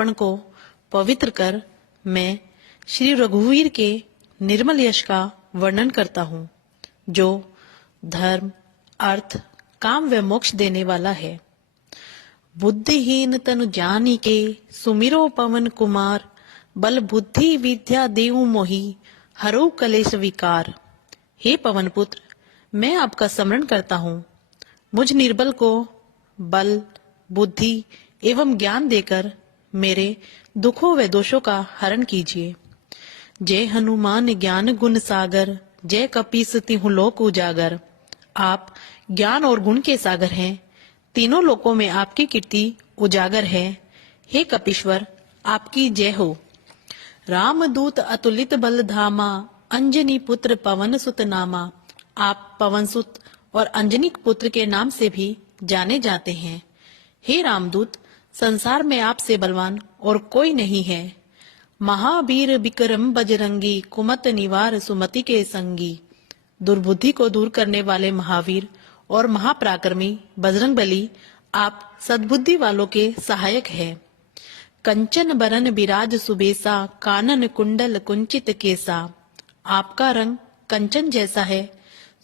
समर्पण को पवित्र कर मैं श्री रघुवीर के निर्मल यश का वर्णन करता हूँ, जो धर्म, अर्थ, काम व मोक्ष देने वाला है। बुद्धिहीन तनु जानिके सुमिरो पवन कुमार, बल बुद्धि विद्या देऊ मोहि हरो कलेश विकार। हे पवन पुत्र, मैं आपका स्मरण करता हूँ। मुझ निर्बल को बल, बुद्धि एवं ज्ञान देकर मेरे दुखों व दोषों का हरण कीजिए। जय हनुमान ज्ञान गुण सागर, जय कपीस तिहु लोक उजागर। आप ज्ञान और गुण के सागर हैं, तीनों लोकों में आपकी कीर्ति उजागर है। हे कपीश्वर, आपकी जय हो। रामदूत अतुलित बल धामा, अंजनी पुत्र पवन सुत नामा। आप पवन सुत और अंजनी पुत्र के नाम से भी जाने जाते हैं। हे रामदूत, संसार में आपसे बलवान और कोई नहीं है। महावीर विक्रम बजरंगी, कुमत निवार सुमति के संगी। दुर्बुद्धि को दूर करने वाले महावीर और महापराक्रमी बजरंग बली, आप सद्बुद्धि वालों के सहायक हैं। कंचन बरन बिराज सुबेसा, कानन कुंडल कुंचित केसा। आपका रंग कंचन जैसा है,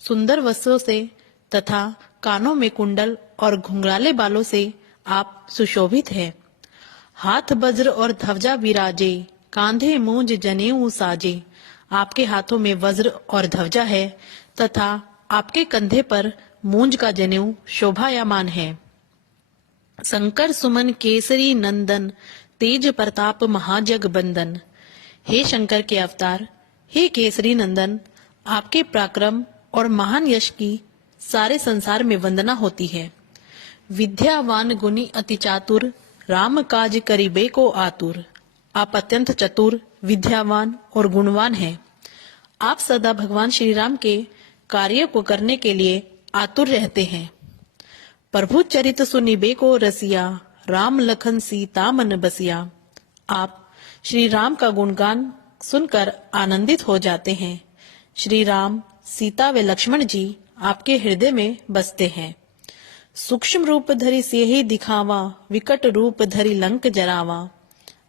सुंदर वस्त्रों से तथा कानों में कुंडल और घुंघराले बालों से आप सुशोभित हैं। हाथ वज्र और ध्वजा विराजे, कांधे मूंज जनेऊ साजे। आपके हाथों में वज्र और ध्वजा है तथा आपके कंधे पर मूंज का जनेऊ शोभायमान है। शंकर सुमन केसरी नंदन, तेज प्रताप महाजग बंदन। हे शंकर के अवतार, हे केसरी नंदन, आपके पराक्रम और महान यश की सारे संसार में वंदना होती है। विद्यावान गुणी अति चातुर, राम काज करिबे को आतुर। आप अत्यंत चतुर, विद्यावान और गुणवान हैं। आप सदा भगवान श्री राम के कार्य को करने के लिए आतुर रहते हैं। प्रभु चरित सुनिबे को रसिया, राम लखन सीता मन बसिया। आप श्री राम का गुणगान सुनकर आनंदित हो जाते हैं। श्री राम, सीता व लक्ष्मण जी आपके हृदय में बसते हैं। सूक्ष्म रूप धरि सियहि दिखावा, विकट रूप धरि लंक जरावा।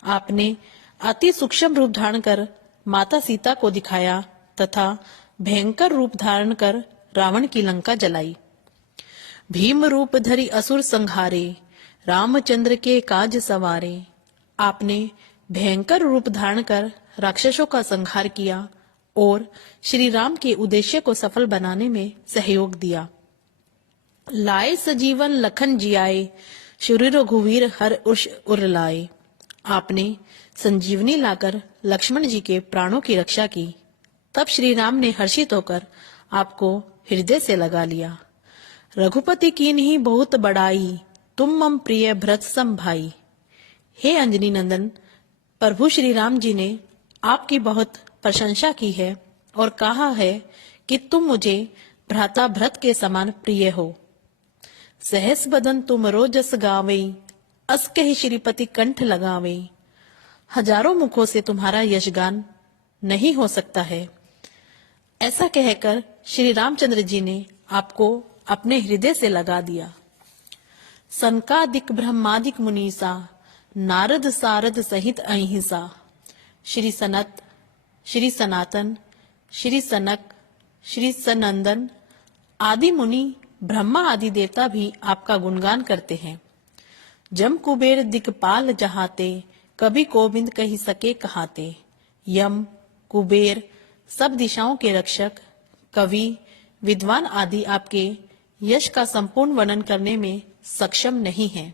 आपने अति सूक्ष्म रूप धारण कर माता सीता को दिखाया तथा भयंकर रूप धारण कर रावण की लंका जलाई। भीम रूप धरि असुर संहारे, रामचंद्र के काज सवारे। आपने भयंकर रूप धारण कर राक्षसों का संहार किया और श्री राम के उद्देश्य को सफल बनाने में सहयोग दिया। लाए सजीवन लखन जियाए, श्री रघुवीर हर उष उर लाए। आपने संजीवनी लाकर लक्ष्मण जी के प्राणों की रक्षा की। तब श्री राम ने हर्षित होकर आपको हृदय से लगा लिया। रघुपति कीन्ही बहुत बड़ाई, तुम मम प्रिय भरत सम भाई। हे अंजनी नंदन, प्रभु श्री राम जी ने आपकी बहुत प्रशंसा की है और कहा है कि तुम मुझे भ्राता भरत के समान प्रिय हो। सहस बदन तुम रोजस गावे, अस कहि श्रीपति कंठ लगावे। हजारों मुखों से तुम्हारा यशगान नहीं हो सकता है। ऐसा कहकर श्री रामचंद्र जी ने आपको अपने हृदय से लगा दिया। सनकादिक ब्रह्मादिक मुनीसा, नारद सारद सहित अहिंसा। श्री सनत, श्री सनातन, श्री सनक, श्री सनंदन आदि मुनि, ब्रह्मा आदि देवता भी आपका गुणगान करते हैं। जम कुबेर दिक्पाल जहाते, कभी गोविंद कही सके कहाते। यम, कुबेर सब दिशाओं के रक्षक, कवि, विद्वान आदि आपके यश का संपूर्ण वर्णन करने में सक्षम नहीं है।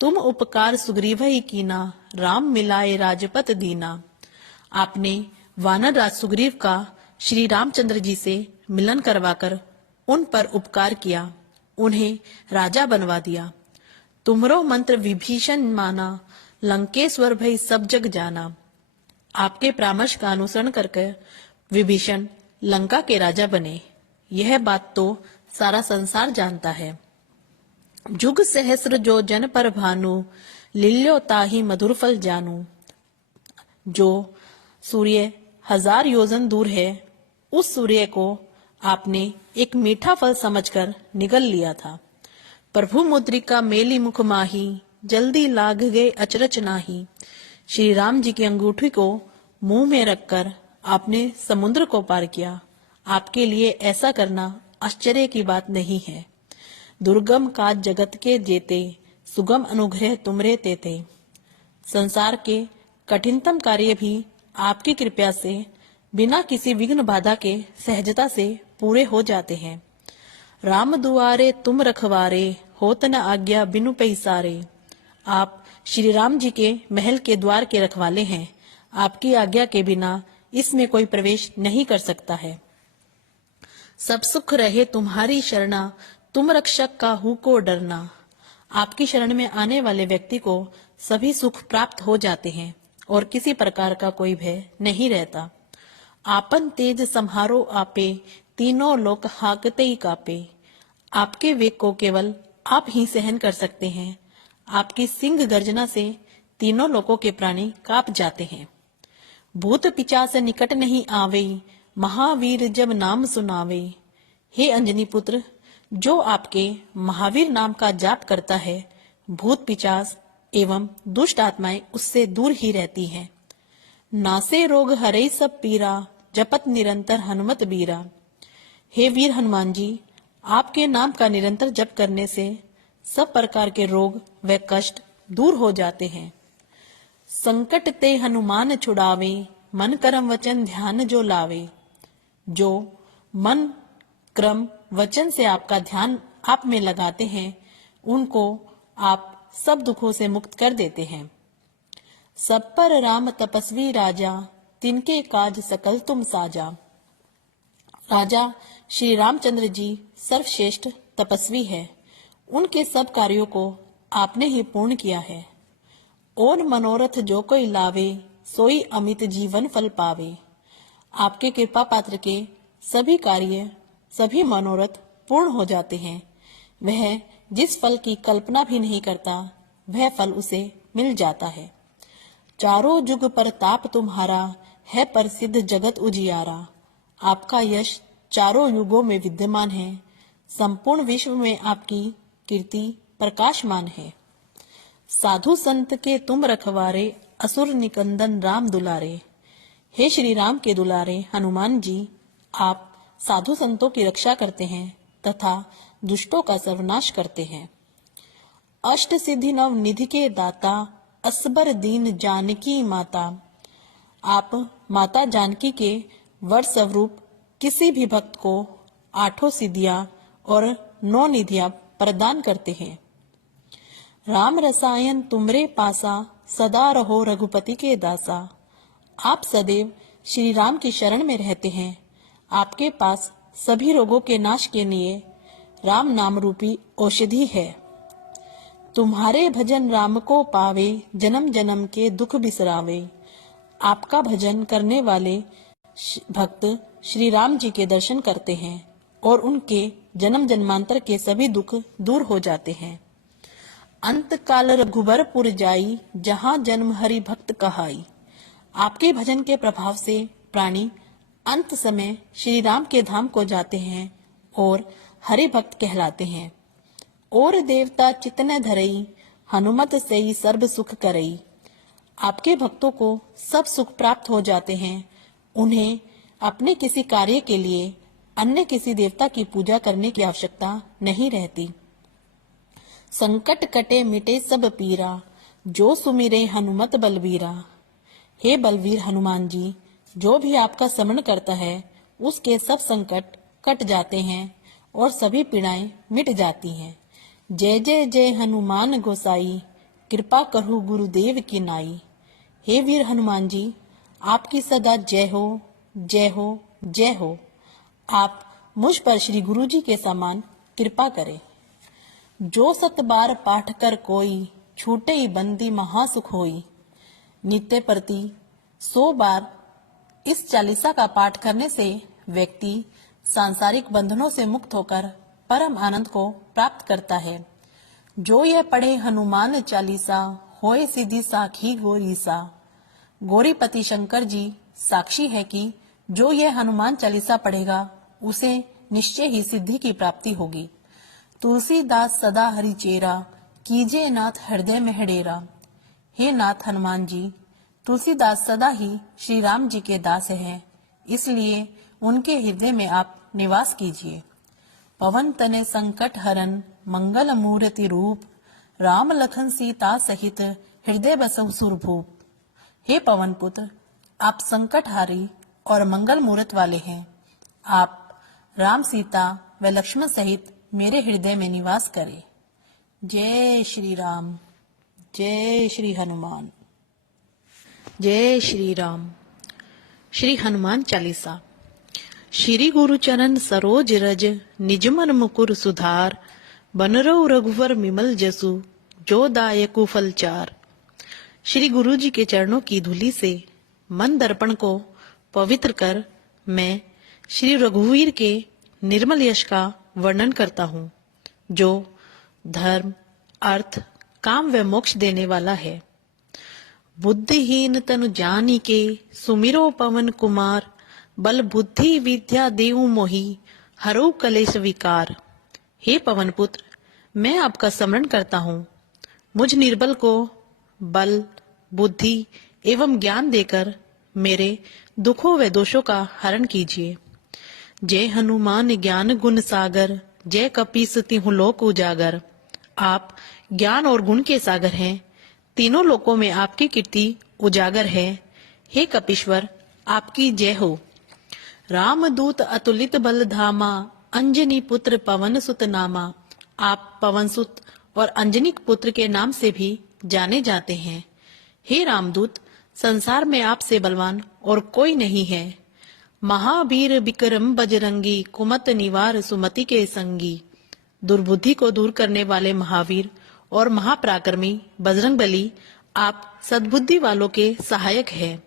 तुम उपकार सुग्रीव ही कीना, राम मिलाए राजपत दीना। आपने वानर राज सुग्रीव का श्री रामचंद्र जी से मिलन करवाकर उन पर उपकार किया, उन्हें राजा बनवा दिया। तुमरो मंत्र विभीषण माना, लंकेश्वर भई सब जग जाना। आपके परामर्श का अनुसरण करके विभीषण लंका के राजा बने। यह बात तो सारा संसार जानता है। जुग सहस्र जो जन पर भानु, लिल्यो ताहि मधुर फल जानू। जो सूर्य 1000 योजन दूर है, उस सूर्य को आपने एक मीठा फल समझकर निगल लिया था। प्रभु मुद्रिका मेली मुख माही, जल्दी लाग गए अचरज नाही। श्री राम जी की अंगूठी को मुंह में रखकर आपने समुद्र को पार किया। आपके लिए ऐसा करना आश्चर्य की बात नहीं है। दुर्गम काज जगत के जेते, सुगम अनुग्रह तुमरे तेते। संसार के कठिनतम कार्य भी आपकी कृपा से बिना किसी विघ्न बाधा के सहजता से पूरे हो जाते हैं। राम दुआरे तुम रखवारे, होत न आज्ञा बिनु पैसारे। आप श्री राम जी के महल के द्वार के रखवाले हैं। आपकी आज्ञा के बिना इसमें कोई प्रवेश नहीं कर सकता है। सब सुख रहे तुम्हारी शरणा, तुम रक्षक काहू को डरना। आपकी शरण में आने वाले व्यक्ति को सभी सुख प्राप्त हो जाते हैं और किसी प्रकार का कोई भय नहीं रहता। आपन तेज संहारो आपे, तीनों लोक हाकते ही कापे। आपके वेग को केवल आप ही सहन कर सकते हैं। आपकी सिंह गर्जना से तीनों लोकों के प्राणी कांप जाते हैं। भूत पिचास निकट नहीं आवे, महावीर जब नाम सुनावे। हे अंजनी पुत्र, जो आपके महावीर नाम का जाप करता है, भूत पिचास एवं दुष्ट आत्माएं उससे दूर ही रहती हैं। नासे रोग हरे सब पीरा, जपत निरंतर हनुमत बीरा। हे वीर हनुमान जी, आपके नाम का निरंतर जप करने से सब प्रकार के रोग व कष्ट दूर हो जाते हैं। संकट ते हनुमान छुड़ावे, मन कर्म वचन ध्यान जो लावे। जो मन क्रम वचन से आपका ध्यान आप में लगाते हैं, उनको आप सब दुखों से मुक्त कर देते हैं। सब पर राम तपस्वी राजा, तिनके काज सकल तुम साजा। राजा श्री रामचंद्र जी सर्वश्रेष्ठ तपस्वी है। उनके सब कार्यों को आपने ही पूर्ण किया है। और मनोरथ जो कोई लावे, सोई अमित जीवन फल पावे। आपके कृपा पात्र के सभी कार्य, सभी मनोरथ पूर्ण हो जाते हैं। वह जिस फल की कल्पना भी नहीं करता, वह फल उसे मिल जाता है। चारों जुग प्रताप तुम्हारा, है प्रसिद्ध जगत उजियारा। आपका यश चारों युगों में विद्यमान है। संपूर्ण विश्व में आपकी कीर्ति प्रकाशमान है। साधु संत के तुम रखवारे, असुर निकंदन राम दुलारे। हे श्री राम के दुलारे हनुमान जी, आप साधु संतों की रक्षा करते हैं तथा दुष्टों का सर्वनाश करते हैं। अष्ट सिद्धि नव निधि के दाता, असबर दीन जानकी माता। आप माता जानकी के वर स्वरूप किसी भी भक्त को 8 सिद्धियां और 9 निधियां प्रदान करते हैं। राम रसायन तुमरे पासा, सदा रहो रघुपति के दासा। आप सदैव श्री राम की शरण में रहते हैं। आपके पास सभी रोगों के नाश के लिए राम नाम रूपी औषधि है। तुम्हारे भजन राम को पावे, जन्म जन्म के दुख बिसरावे। आपका भजन करने वाले भक्त श्री राम जी के दर्शन करते हैं और उनके जन्म जन्मांतर के सभी दुख दूर हो जाते हैं। अंत काल रघुबरपुर जाई, जहाँ जन्म हरि भक्त कहाई। आपके भजन के प्रभाव से प्राणी अंत समय श्री राम के धाम को जाते हैं और हरि भक्त कहलाते हैं। और देवता चितन धरई, हनुमत से ही सर्व सुख करई। आपके भक्तों को सब सुख प्राप्त हो जाते हैं। उन्हें अपने किसी कार्य के लिए अन्य किसी देवता की पूजा करने की आवश्यकता नहीं रहती। संकट कटे मिटे सब पीरा, जो सुमिरे हनुमत बलबीरा। हे बलवीर हनुमान जी, जो भी आपका स्मरण करता है उसके सब संकट कट जाते हैं और सभी पीड़ाएं मिट जाती हैं। जय जय जय हनुमान गोसाई, कृपा करहु गुरुदेव की नाई। हे वीर हनुमान जी, आपकी सदा जय हो, जय हो, जय हो। आप मुझ पर श्री गुरु जी के समान कृपा करें। जो 7 बार पाठ कर कोई, छूटे ही बंदी महासुख होई। नित्य प्रति 100 बार इस चालीसा का पाठ करने से व्यक्ति सांसारिक बंधनों से मुक्त होकर परम आनंद को प्राप्त करता है। जो यह पढ़े हनुमान चालीसा, होए सिद्धि साखी गोरीसा। गौरीपति शंकर जी साक्षी है कि जो यह हनुमान चालीसा पढ़ेगा उसे निश्चय ही सिद्धि की प्राप्ति होगी। तुलसीदास सदा हरि चेरा, कीजिए नाथ हृदय में है डेरा। हे नाथ हनुमान जी, तुलसीदास सदा ही श्री राम जी के दास हैं, इसलिए उनके हृदय में आप निवास कीजिए। पवन तने संकट हरन मंगल मूर्ति रूप, राम लखन सीता सहित हृदय बसहु सुरभूप। हे पवन पुत्र, आप संकटहारी और मंगल मूर्त वाले हैं। आप राम सीता व लक्ष्मण सहित मेरे हृदय में निवास करें। जय श्री राम, जय श्री हनुमान, जय श्री राम। श्री हनुमान चालीसा। श्री गुरु चरण सरोज रज, निज मन मुकुर सुधार। बनरौ रघुवर विमल जसु, जो दायकु फल चार। श्री गुरु जी के चरणों की धूलि से मन दर्पण को पवित्र कर मैं श्री रघुवीर के निर्मल यश का वर्णन करता हूँ, जो धर्म, अर्थ, काम व मोक्ष देने वाला है। बुद्धिहीन तनु जानिके, सुमिरो पवन कुमार। बल बुद्धि विद्या देऊ मोहि, हरौ कलेश विकार। हे पवन पुत्र, मैं आपका स्मरण करता हूँ। मुझ निर्बल को बल, बुद्धि एवं ज्ञान देकर मेरे दुखों व दोषों का हरण कीजिए। जय हनुमान ज्ञान गुण सागर, जय कपीस तिहुँ लोक उजागर। आप ज्ञान और गुण के सागर हैं, तीनों लोकों में आपकी कीर्ति उजागर है। हे कपीश्वर, आपकी जय हो। रामदूत अतुलित बल धामा, अंजनी पुत्र पवन सुत नामा। आप पवन सुत और अंजनी पुत्र के नाम से भी जाने जाते हैं। हे रामदूत, संसार में आपसे बलवान और कोई नहीं है। महावीर विक्रम बजरंगी, कुमत निवार सुमति के संगी। दुर्बुद्धि को दूर करने वाले महावीर और महापराक्रमी बजरंगबली, आप सद्बुद्धि वालों के सहायक हैं।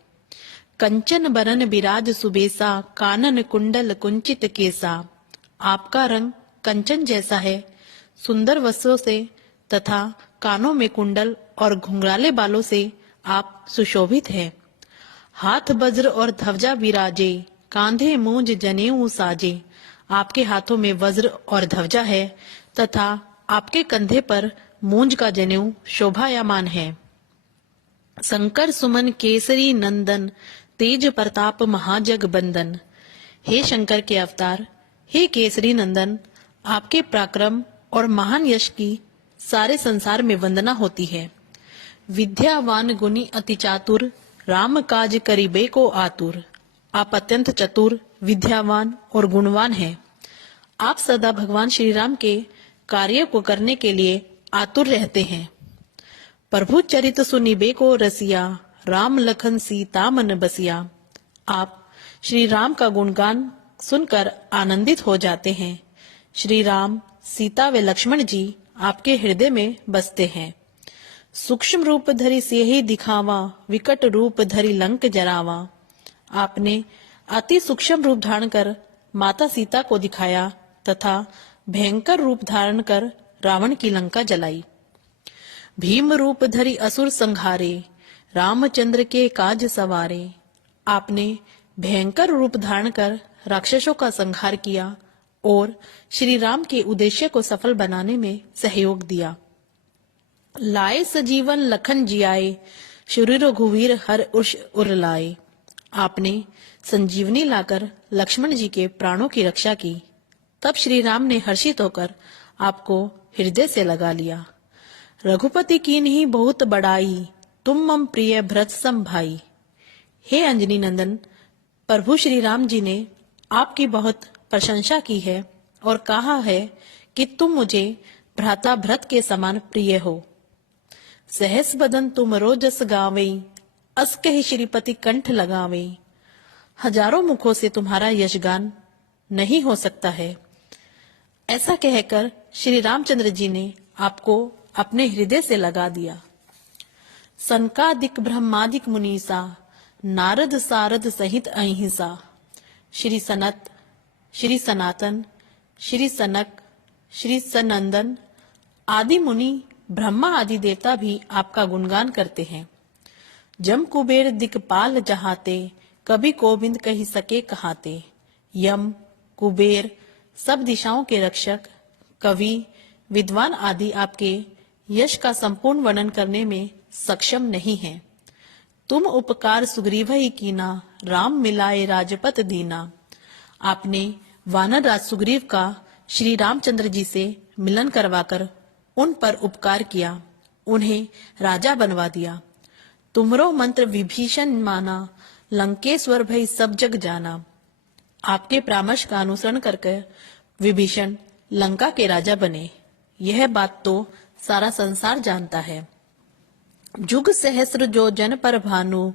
कंचन बरन बिराज सुबेसा, कानन कुंडल कुंचित केसा। आपका रंग कंचन जैसा है, सुंदर वस्त्रों से तथा कानों में कुंडल और घुंघराले बालों से आप सुशोभित हैं। हाथ वज्र और ध्वजा विराजे, कांधे मूंज जनेऊ साजे। आपके हाथों में वज्र और ध्वजा है तथा आपके कंधे पर मूंज का जनेऊ शोभायमान है। शंकर सुमन केसरी नंदन, तेज प्रताप महाजग बंदन। हे शंकर के अवतार, हे केसरी नंदन, आपके पराक्रम और महान यश की सारे संसार में वंदना होती है। विद्यावान गुणी अति चातुर, राम काज करिबे को आतुर। आप अत्यंत चतुर, विद्यावान और गुणवान हैं। आप सदा भगवान श्री राम के कार्य को करने के लिए आतुर रहते हैं। प्रभु चरित सुनिबे को रसिया, राम लखन सीता मन बसिया। आप श्री राम का गुणगान सुनकर आनंदित हो जाते हैं। श्री राम, सीता व लक्ष्मण जी आपके हृदय में बसते हैं। सूक्ष्म रूप धरि सियहि दिखावा, विकट रूप धरि लंक जरावा। आपने अति सूक्ष्म रूप धारण कर माता सीता को दिखाया तथा भयंकर रूप धारण कर रावण की लंका जलाई। भीम रूप धरि असुर संहारे, रामचंद्र के काज सवारे। आपने भयंकर रूप धारण कर राक्षसों का संहार किया और श्री राम के उद्देश्य को सफल बनाने में सहयोग दिया। लाए सजीवन लखन जियाए, श्री रघुवीर हर उर्ष उर लाए। आपने संजीवनी लाकर लक्ष्मण जी के प्राणों की रक्षा की। तब श्री राम ने हर्षित होकर आपको हृदय से लगा लिया। रघुपति कीन्ही बहुत बड़ाई, तुम मम प्रिय भरत सम भाई। हे अंजनी नंदन, प्रभु श्री राम जी ने आपकी बहुत प्रशंसा की है और कहा है कि तुम मुझे भ्राता भरत के समान प्रिय हो। सहस बदन तुम रोजस गावे, अस कहि श्रीपति कंठ लगावे। हजारों मुखों से तुम्हारा यशगान नहीं हो सकता है। ऐसा कहकर श्री रामचंद्र जी ने आपको अपने हृदय से लगा दिया। सनकादिक ब्रह्मादिक मुनीसा, नारद सारद सहित अहिंसा। श्री सनत, श्री सनातन, श्री सनक, श्री सनंदन आदि मुनि, ब्रह्मा आदि देवता भी आपका गुणगान करते हैं। जम कुबेर दिक्पाल जहाते, कभी गोविंद कही सके कहाते। यम, कुबेर सब दिशाओं के रक्षक, कवि, विद्वान आदि आपके यश का संपूर्ण वर्णन करने में सक्षम नहीं हैं। तुम उपकार सुग्रीव ही कीना, राम मिलाए राजपत दीना। आपने वानर राज सुग्रीव का श्री रामचंद्र जी से मिलन करवाकर उन पर उपकार किया, उन्हें राजा बनवा दिया। तुमरो मंत्र विभीषण माना, लंकेश्वर भई सब जग जाना। आपके परामर्श का अनुसरण करके विभीषण लंका के राजा बने, यह बात तो सारा संसार जानता है। जुग सहस्र जो जन पर भानु,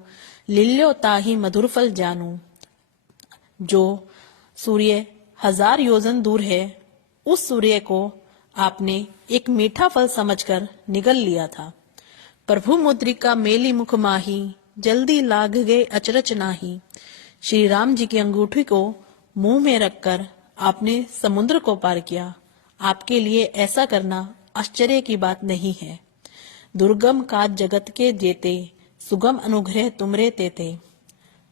लील्यो ताहि मधुर फल जानू। जो सूर्य 1000 योजन दूर है, उस सूर्य को आपने एक मीठा फल समझकर निगल लिया था। प्रभु मुद्रिका मेली मुख माही, जल्दी लाग गए अचरज नाही। श्री राम जी की अंगूठी को मुंह में रखकर आपने समुद्र को पार किया। आपके लिए ऐसा करना आश्चर्य की बात नहीं है। दुर्गम काज जगत के जेते, सुगम अनुग्रह तुमरे तेते।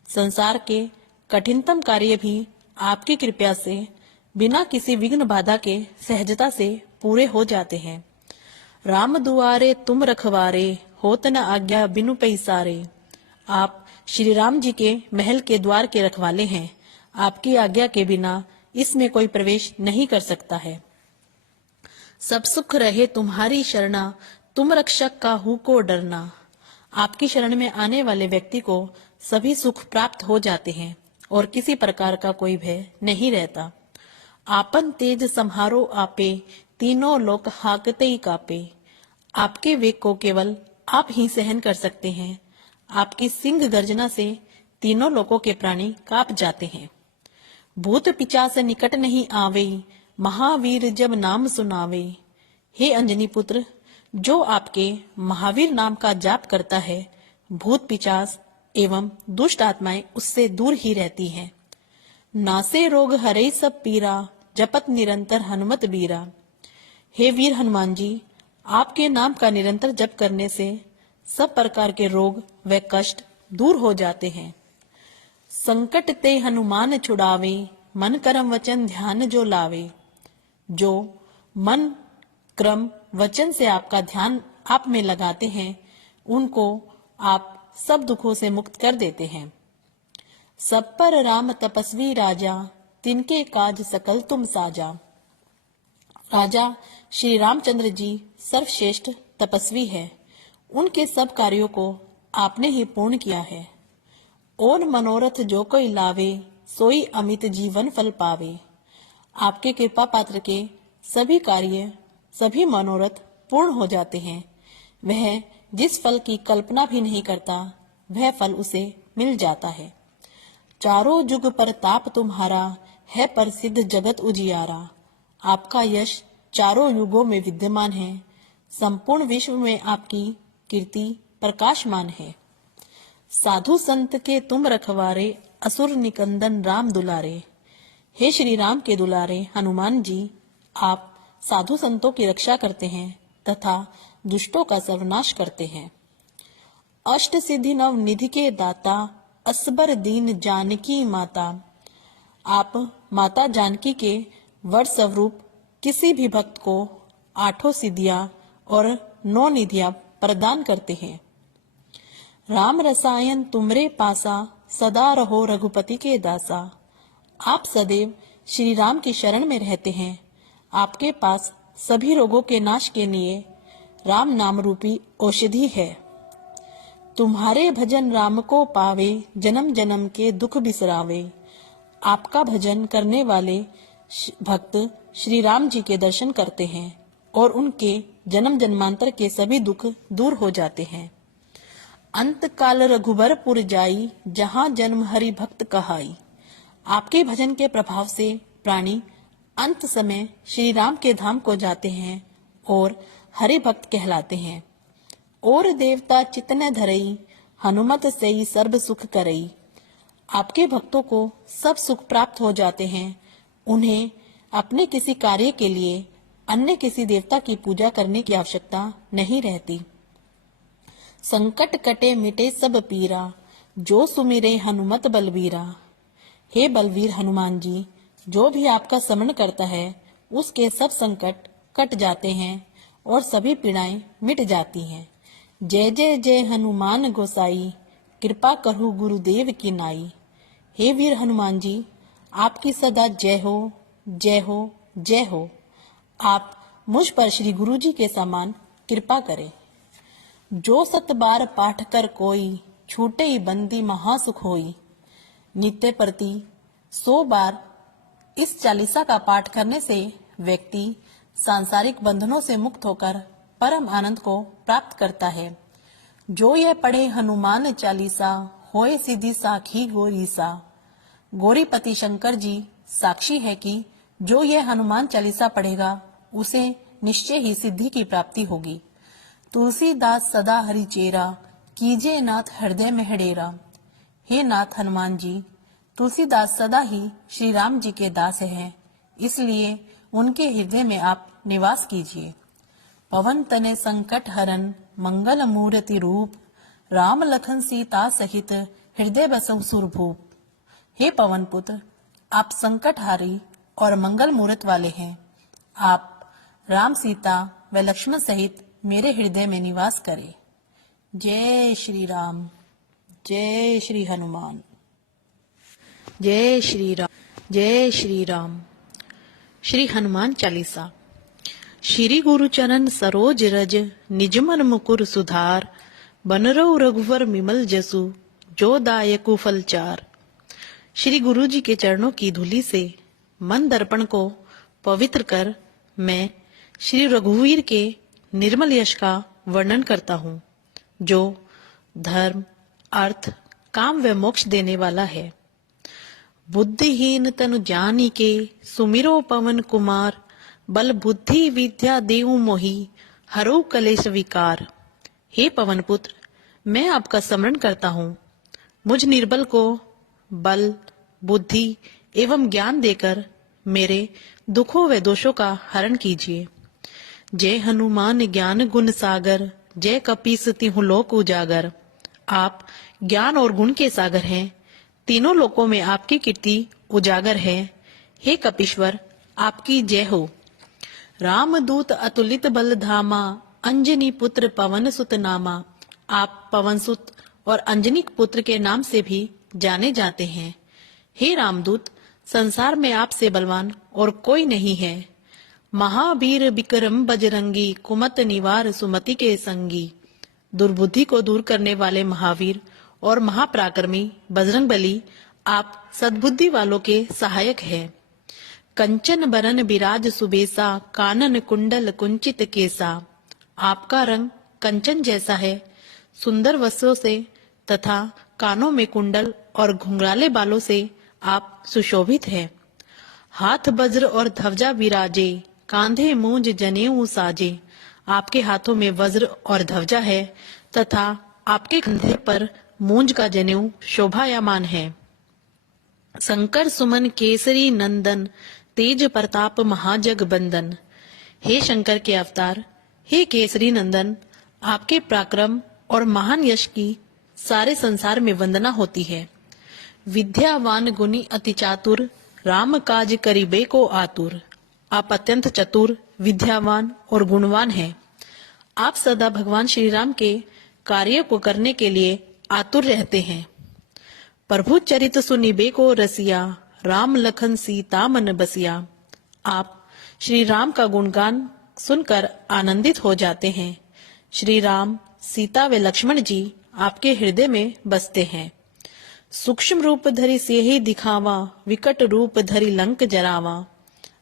संसार के कठिनतम कार्य भी आपकी कृपा से बिना किसी विघ्न बाधा के सहजता से पूरे हो जाते हैं। राम दुआरे तुम रखवारे, होत न आज्ञा बिनु पैसारे। आप श्री राम जी के महल के द्वार के रखवाले हैं। आपकी आज्ञा के बिना इसमें कोई प्रवेश नहीं कर सकता है। सब सुख रहे तुम्हारी शरणा, तुम रक्षक काहू को डरना। आपकी शरण में आने वाले व्यक्ति को सभी सुख प्राप्त हो जाते हैं और किसी प्रकार का कोई भय नहीं रहता। आपन तेज संहारो आपे, तीनों लोक हाकते ही कापे। आपके वेग को केवल आप ही सहन कर सकते हैं। आपकी सिंह गर्जना से तीनों लोकों के प्राणी कांप जाते हैं। भूत पिचास निकट नहीं आवे, महावीर जब नाम सुनावे। हे अंजनी पुत्र, जो आपके महावीर नाम का जाप करता है, भूत पिचास एवं दुष्ट आत्माएं उससे दूर ही रहती हैं। नासे रोग हरे सब पीरा, जपत निरंतर हनुमत बीरा। हे वीर हनुमान जी, आपके नाम का निरंतर जप करने से सब प्रकार के रोग व कष्ट दूर हो जाते हैं। संकट ते हनुमान छुड़ावे, मन कर्म वचन ध्यान जो लावे। जो मन क्रम वचन से आपका ध्यान आप में लगाते हैं, उनको आप सब दुखों से मुक्त कर देते हैं। सब पर राम तपस्वी राजा, तिनके काज सकल तुम साजा। राजा श्री रामचंद्र जी सर्वश्रेष्ठ तपस्वी है। उनके सब कार्यों को आपने ही पूर्ण किया है। और मनोरथ जो कोई लावे, सोई अमित जीवन फल पावे। आपके कृपा पात्र के सभी कार्य, सभी मनोरथ पूर्ण हो जाते हैं। वह जिस फल की कल्पना भी नहीं करता, वह फल उसे मिल जाता है। चारों जुग प्रताप तुम्हारा, है प्रसिद्ध जगत उजियारा। आपका यश चारों युगों में विद्यमान है। संपूर्ण विश्व में आपकी कीर्ति प्रकाशमान है। साधु संत के तुम रखवारे, असुर निकंदन राम दुलारे। हे श्री राम के दुलारे हनुमान जी, आप साधु संतों की रक्षा करते हैं तथा दुष्टों का सर्वनाश करते हैं। अष्ट सिद्धि नव निधि के दाता, असबर दीन जानकी माता। आप माता जानकी के वर स्वरूप किसी भी भक्त को 8 सिद्धियां और 9 निधियां प्रदान करते हैं। राम रसायन तुमरे पासा, सदा रहो रघुपति के दासा। आप सदैव श्री राम की शरण में रहते हैं। आपके पास सभी रोगों के नाश के लिए राम नाम रूपी औषधि है। तुम्हारे भजन राम को पावे, जन्म जन्म के दुख बिसरावे। आपका भजन करने वाले भक्त श्री राम जी के दर्शन करते हैं और उनके जन्म जन्मांतर के सभी दुख दूर हो जाते हैं। अंत काल रघुबरपुर जाई, जहाँ जन्म हरि भक्त कहाई। आपके भजन के प्रभाव से प्राणी अंत समय श्री राम के धाम को जाते हैं और हरि भक्त कहलाते हैं। और देवता चितन धरई, हनुमत सेई सर्व सुख करई। आपके भक्तों को सब सुख प्राप्त हो जाते हैं। उन्हें अपने किसी कार्य के लिए अन्य किसी देवता की पूजा करने की आवश्यकता नहीं रहती। संकट कटे मिटे सब पीरा, जो सुमिरे हनुमत बलबीरा। हे बलवीर हनुमान जी, जो भी आपका स्मरण करता है उसके सब संकट कट जाते हैं और सभी पीड़ाएं मिट जाती हैं। जय जय जय हनुमान गोसाई, कृपा करहु गुरुदेव की नाई। हे वीर हनुमान जी, आपकी सदा जय हो, जय हो, जय हो। आप मुझ पर श्री गुरु जी के समान कृपा करें। जो 7 बार पाठ कर कोई, छूटे ही बंदी महासुख होई। नित्य प्रति 100 बार इस चालीसा का पाठ करने से व्यक्ति सांसारिक बंधनों से मुक्त होकर परम आनंद को प्राप्त करता है। जो यह पढ़े हनुमान चालीसा, होए सिद्धि साखी गोरीसा। गौरीपति शंकर जी साक्षी है कि जो यह हनुमान चालीसा पढ़ेगा उसे निश्चय ही सिद्धि की प्राप्ति होगी। तुलसीदास सदा हरिचेरा, कीजे नाथ हृदय में डेरा। हे नाथ हनुमान जी, तुलसीदास सदा ही श्री राम जी के दास हैं, इसलिए उनके हृदय में आप निवास कीजिए। पवन तने संकट हरन, मंगल मूर्ति रूप। राम लखन सीता सहित, हृदय बसौ सुरभूप। हे पवन पुत्र, आप संकटहारी और मंगल मूर्त वाले हैं। आप राम, सीता व लक्ष्मण सहित मेरे हृदय में निवास करें। जय श्री राम, जय श्री हनुमान, जय श्री राम, जय श्री राम। श्री हनुमान चालीसा। श्री गुरु चरण सरोज रज, निज मन मुकुर सुधार। बनरौ रघुवर विमल जसु, जो दायकु फलचार। श्री गुरु जी के चरणों की धूलि से मन दर्पण को पवित्र कर मैं श्री रघुवीर के निर्मल यश का वर्णन करता हूँ, जो धर्म, अर्थ, काम व मोक्ष देने वाला है। बुद्धिहीन तनु जानिके, सुमिरो पवन कुमार। बल बुद्धि विद्या देहु मोहि, हरो कलेश विकार। हे पवन पुत्र, मैं आपका स्मरण करता हूँ। मुझ निर्बल को बल, बुद्धि एवं ज्ञान देकर मेरे दुखों व दोषों का हरण कीजिए। जय हनुमान ज्ञान गुण सागर, जय कपीस तिहुँ लोक उजागर। आप ज्ञान और गुण के सागर हैं, तीनों लोकों में आपकी कीर्ति उजागर है। हे कपीश्वर, आपकी जय हो। रामदूत अतुलित बल धामा, अंजनी पुत्र पवन सुत नामा। आप पवन सुत और अंजनी पुत्र के नाम से भी जाने जाते हैं। हे रामदूत, संसार में आपसे बलवान और कोई नहीं है। महावीर विक्रम बजरंगी, कुमत निवार सुमति के संगी। दुर्बुद्धि को दूर करने वाले महावीर और महापराक्रमी बजरंगबली, आप सद्बुद्धि वालों के सहायक हैं। कंचन बरन बिराज सुबेसा, कानन कुंडल कुंचित केसा। आपका रंग कंचन जैसा है, सुंदर वस्त्रों से तथा कानों में कुंडल और घुंघराले बालों से आप सुशोभित हैं। हाथ वज्र और ध्वजा विराजे, कांधे मूंज जनेऊ साजे। आपके हाथों में वज्र और ध्वजा है तथा आपके कंधे पर मूंज का जनेऊ शोभायमान है। शंकर सुमन केसरी नंदन, तेज प्रताप महाजग बंदन। हे शंकर के अवतार, हे केसरी नंदन, आपके पराक्रम और महान यश की सारे संसार में वंदना होती है। विद्यावान गुणी अति चातुर, राम काज करिबे को आतुर। आप अत्यंत चतुर, विद्यावान और गुणवान हैं। आप सदा भगवान श्री राम के कार्य को करने के लिए आतुर रहते हैं। प्रभु चरित सुनिबे को रसिया, राम लखन सीता मन बसिया। आप श्री राम का गुणगान सुनकर आनंदित हो जाते हैं। श्री राम, सीता व लक्ष्मण जी आपके हृदय में बसते हैं। सूक्ष्म रूप धरि सेहि दिखावा, विकट रूप धरि लंक जरावा।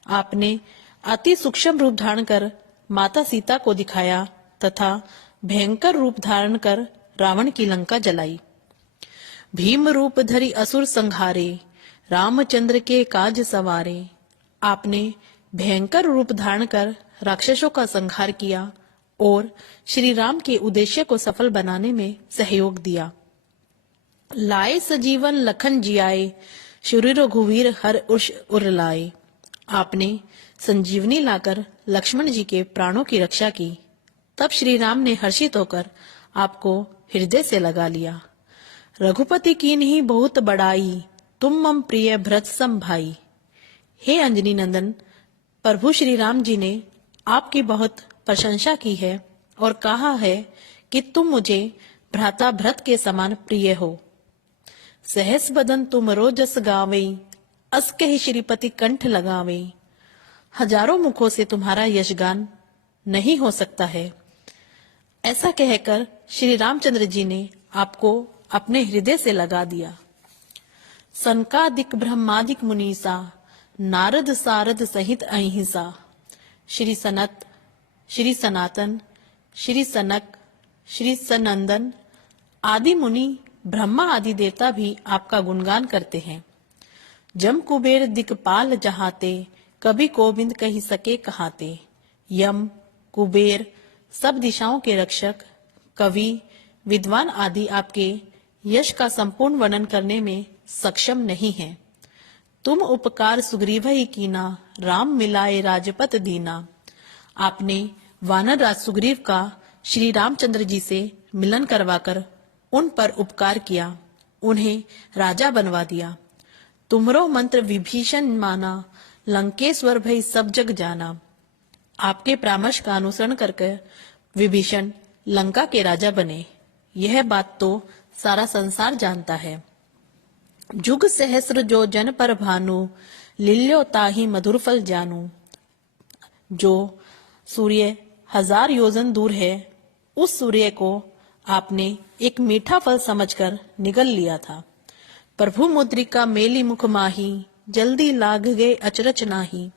आपने अति सूक्ष्म रूप धारण कर माता सीता को दिखाया तथा भयंकर रूप धारण कर रावण की लंका जलाई। भीम रूप धरि असुर संहारे, रामचंद्र के काज सवारे। आपने भयंकर रूप धारण कर राक्षसों का संहार किया और श्री राम के उद्देश्य को सफल बनाने में सहयोग दिया। लाए सजीवन लखन जियाए, श्री रघुवीर हर उष उर लाए। आपने संजीवनी लाकर लक्ष्मण जी के प्राणों की रक्षा की। तब श्री राम ने हर्षित होकर आपको हृदय से लगा लिया। रघुपति कीन्ही बहुत बड़ाई, तुम मम प्रिय भरत सम भाई। हे अंजनी नंदन, प्रभु श्री राम जी ने आपकी बहुत प्रशंसा की है और कहा है कि तुम मुझे भ्राता भरत के समान प्रिय हो। सहस बदन तुम रोजस गावे, अस कहि श्रीपति कंठ लगावे। हजारों मुखों से तुम्हारा यशगान नहीं हो सकता है। ऐसा कहकर श्री रामचंद्र जी ने आपको अपने हृदय से लगा दिया। सनकादिक ब्रह्मादिक मुनीसा, नारद सारद सहित अहिंसा। श्री सनत, श्री सनातन, श्री सनक, श्री सनंदन आदि मुनि, ब्रह्मा आदि देवता भी आपका गुणगान करते हैं। जम कुबेर दिक्पाल जहाते, कभी गोविंद कही सके कहाते। यम, कुबेर सब दिशाओं के रक्षक, कवि, विद्वान आदि आपके यश का संपूर्ण वर्णन करने में सक्षम नहीं है। तुम उपकार सुग्रीव ही कीना, राम मिलाए राजपत दीना। आपने वानर राज सुग्रीव का श्री रामचंद्र जी से मिलन करवाकर उन पर उपकार किया, उन्हें राजा बनवा दिया। तुमरो मंत्र विभीषण माना, लंकेश्वर भई सब जग जाना। आपके परामर्श का अनुसरण करके विभीषण लंका के राजा बने। यह बात तो सारा संसार जानता है। जुग सहस्र जो जन पर भानु, लिल्यो ताहि मधुर फल जानू। जो सूर्य 1000 योजन दूर है, उस सूर्य को आपने एक मीठा फल समझकर निगल लिया था। प्रभु मुद्रिका मेली मुख माही, जल्दी लाग गए अचरज नाही।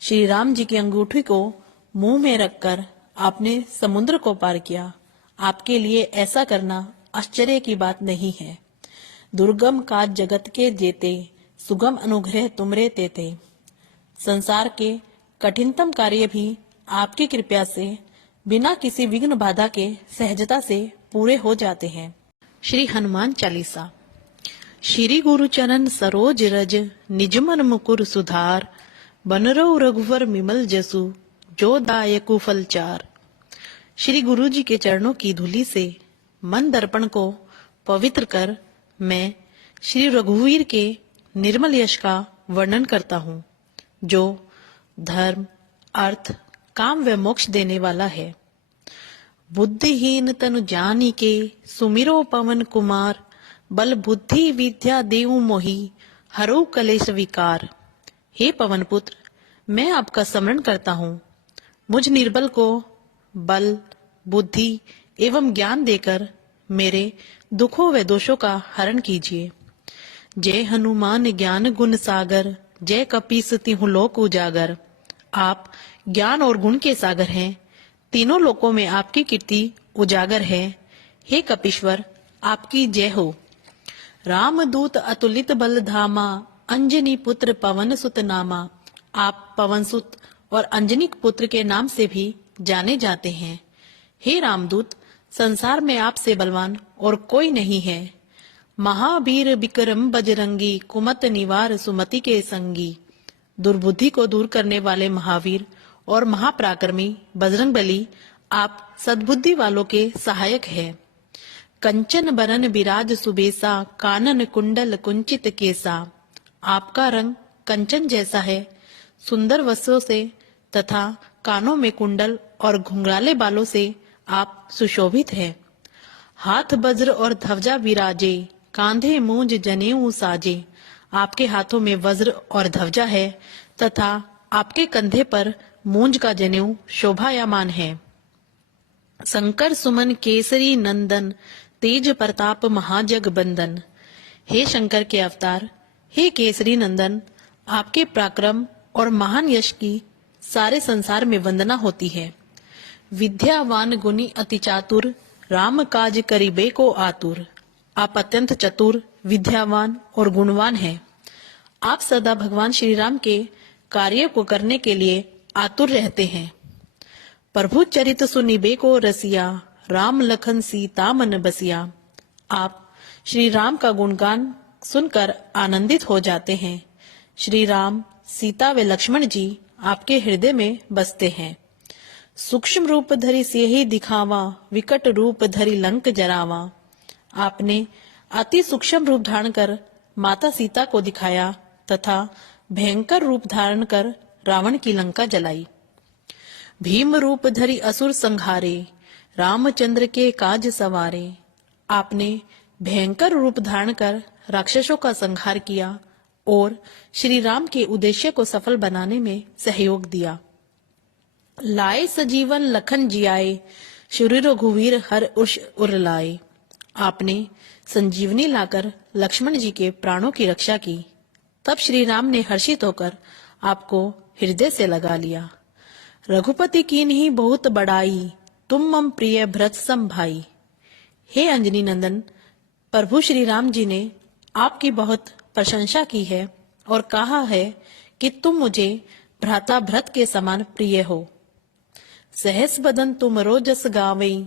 श्री राम जी की अंगूठी को मुंह में रखकर आपने समुद्र को पार किया। आपके लिए ऐसा करना आश्चर्य की बात नहीं है। दुर्गम काज जगत के जेते, सुगम अनुग्रह तुमरे तेते। संसार के कठिनतम कार्य भी आपकी कृपा से बिना किसी विघ्न बाधा के सहजता से पूरे हो जाते हैं। श्री हनुमान चालीसा। श्री गुरु चरण सरोज रज, निज मन मुकुर सुधार। बनरो रघुवर विमल जसु, जो दायकु फल चार। श्री गुरु जी के चरणों की धूलि से मन दर्पण को पवित्र कर मैं श्री रघुवीर के निर्मल यश का वर्णन करता हूँ, जो धर्म, अर्थ, काम व मोक्ष देने वाला है। बुद्धिहीन तनु जानी के, सुमिरो पवन कुमार। बल बुद्धि विद्या देऊ मोहि, हरो कलेश विकार। हे पवन पुत्र, मैं आपका स्मरण करता हूँ। मुझ निर्बल को बल, बुद्धि एवं ज्ञान देकर मेरे दुखों व दोषों का हरण कीजिए। जय हनुमान ज्ञान गुण सागर, जय कपीस तिहु लोक उजागर। आप ज्ञान और गुण के सागर हैं, तीनों लोकों में आपकी कीर्ति उजागर है। हे कपीश्वर, आपकी जय हो। रामदूत अतुलित बल धामा, अंजनी पुत्र पवन सुत नामा। आप पवन सुत और अंजनी पुत्र के नाम से भी जाने जाते हैं। हे रामदूत, संसार में आपसे बलवान और कोई नहीं है। महावीर विक्रम बजरंगी, कुमत निवार सुमति के संगी। दुर्बुद्धि को दूर करने वाले महावीर और महापराक्रमी बजरंगबली, आप सद्बुद्धि वालों के सहायक हैं। कंचन बरन विराज सुबेसा, कानन कुंडल कुंचित केसा। आपका रंग कंचन जैसा है, सुंदर वस्त्रों से तथा कानों में कुंडल और घुंघराले बालों से आप सुशोभित हैं। हाथ वज्र और ध्वजा विराजे, कांधे मूंज जनेऊ साजे। आपके हाथों में वज्र और ध्वजा है तथा आपके कंधे पर मूंज का जनेऊ शोभायमान है। शंकर सुमन केसरी नंदन, तेज प्रताप महाजग बंदन। हे शंकर के अवतार, हे केसरी नंदन, आपके पराक्रम और महान यश की सारे संसार में वंदना होती है। विद्यावान गुणी अति चातुर, राम काज करिबे को आतुर। आप अत्यंत चतुर, विद्यावान और गुणवान हैं। आप सदा भगवान श्री राम के कार्य को करने के लिए आतुर रहते हैं। प्रभु चरित सुनिबे को रसिया, राम लखन सीता मन बसिया। आप श्री राम का गुणगान सुनकर आनंदित हो जाते हैं। श्री राम, सीता व लक्ष्मण जी आपके हृदय में बसते हैं। सूक्ष्म रूप धरि सियहि दिखावा, विकट रूप धरि लंक जरावा। आपने अति सूक्ष्म रूप धारण कर माता सीता को दिखाया तथा भयंकर रूप धारण कर रावण की लंका जलाई। भीम रूप धरि असुर संहारे, रामचंद्र के काज सवारे। आपने भयंकर रूप धारण कर राक्षसों का संहार किया और श्री राम के उद्देश्य को सफल बनाने में सहयोग दिया। लाए सजीवन लखन जियाए, श्री रघुवीर हर उर्ष उर लाए। आपने संजीवनी लाकर लक्ष्मण जी के प्राणों की रक्षा की। तब श्री राम ने हर्षित होकर आपको हृदय से लगा लिया। रघुपति कीन्ही बहुत बड़ाई, तुम मम प्रिय भरत सम भाई। हे अंजनी नंदन, प्रभु श्री राम जी ने आपकी बहुत प्रशंसा की है और कहा है कि तुम मुझे भ्राता भरत के समान प्रिय हो। सहस बदन तुम रोजस गावे,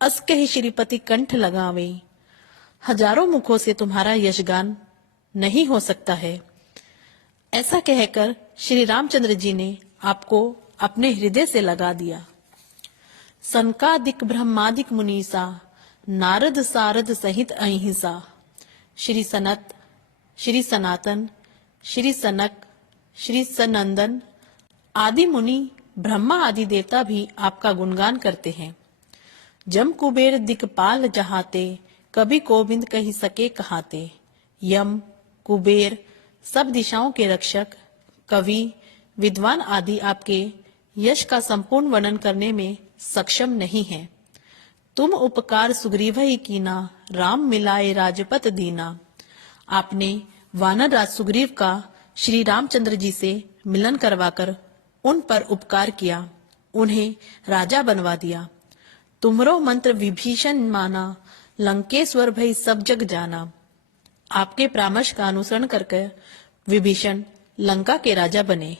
अस कहि श्रीपति कंठ लगावे। हजारों मुखों से तुम्हारा यशगान नहीं हो सकता है। ऐसा कहकर श्री रामचंद्र जी ने आपको अपने हृदय से लगा दिया। सनकादिक ब्रह्मादिक मुनीसा, नारद सारद सहित अहिंसा। श्री सनत, श्री सनातन, श्री सनक, श्री सनंदन आदि मुनि, ब्रह्मा आदि देवता भी आपका गुणगान करते हैं। जम कुबेर दिक्पाल जहाते, कभी गोविंद कही सके कहाते। यम, कुबेर सब दिशाओं के रक्षक, कवि, विद्वान आदि आपके यश का संपूर्ण वर्णन करने में सक्षम नहीं है। तुम उपकार सुग्रीव ही कीना, राम मिलाए राजपत दीना। आपने वानर राज सुग्रीव का श्री रामचंद्र जी से मिलन करवाकर उन पर उपकार किया, उन्हें राजा बनवा दिया। तुमरो मंत्र विभीषण माना, लंकेश्वर भई सब जग जाना। आपके परामर्श का अनुसरण करके विभीषण लंका के राजा बने।